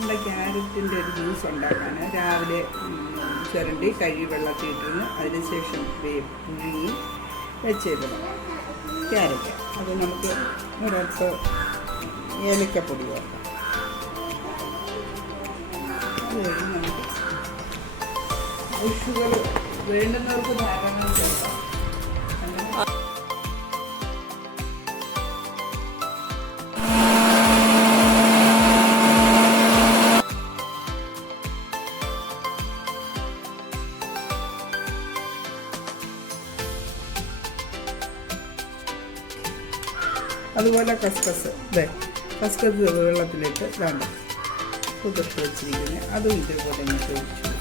നമ്മുടെ ക്യാരറ്റിൻ്റെ ഒരു ജ്യൂസ് ഉണ്ടാക്കാൻ രാവിലെ ചുരണ്ടി കഴുകി വെള്ളത്തിൽ ഇട്ടിരുന്ന് അതിനുശേഷം പുഴുങ്ങി വെച്ചേക്കണം ക്യാരറ്റ്. അത് നമുക്ക് ഒരൽപ്പ് ഏലക്കപ്പൊടി ചേർക്കാം. അത് കഴിഞ്ഞ് നമുക്ക് ഷുഗർ വേണ്ടുന്നവർക്ക് ധാരാളം ചേർക്കാം. അതുപോലെ കസ്കസ് കസ്കസ് വെള്ളത്തിലിട്ട് വേണ്ട കുതിർത്ത് വെച്ചിരിക്കുന്നത് അതും ഇതേപോലെ തന്നെ ഒഴിച്ചു.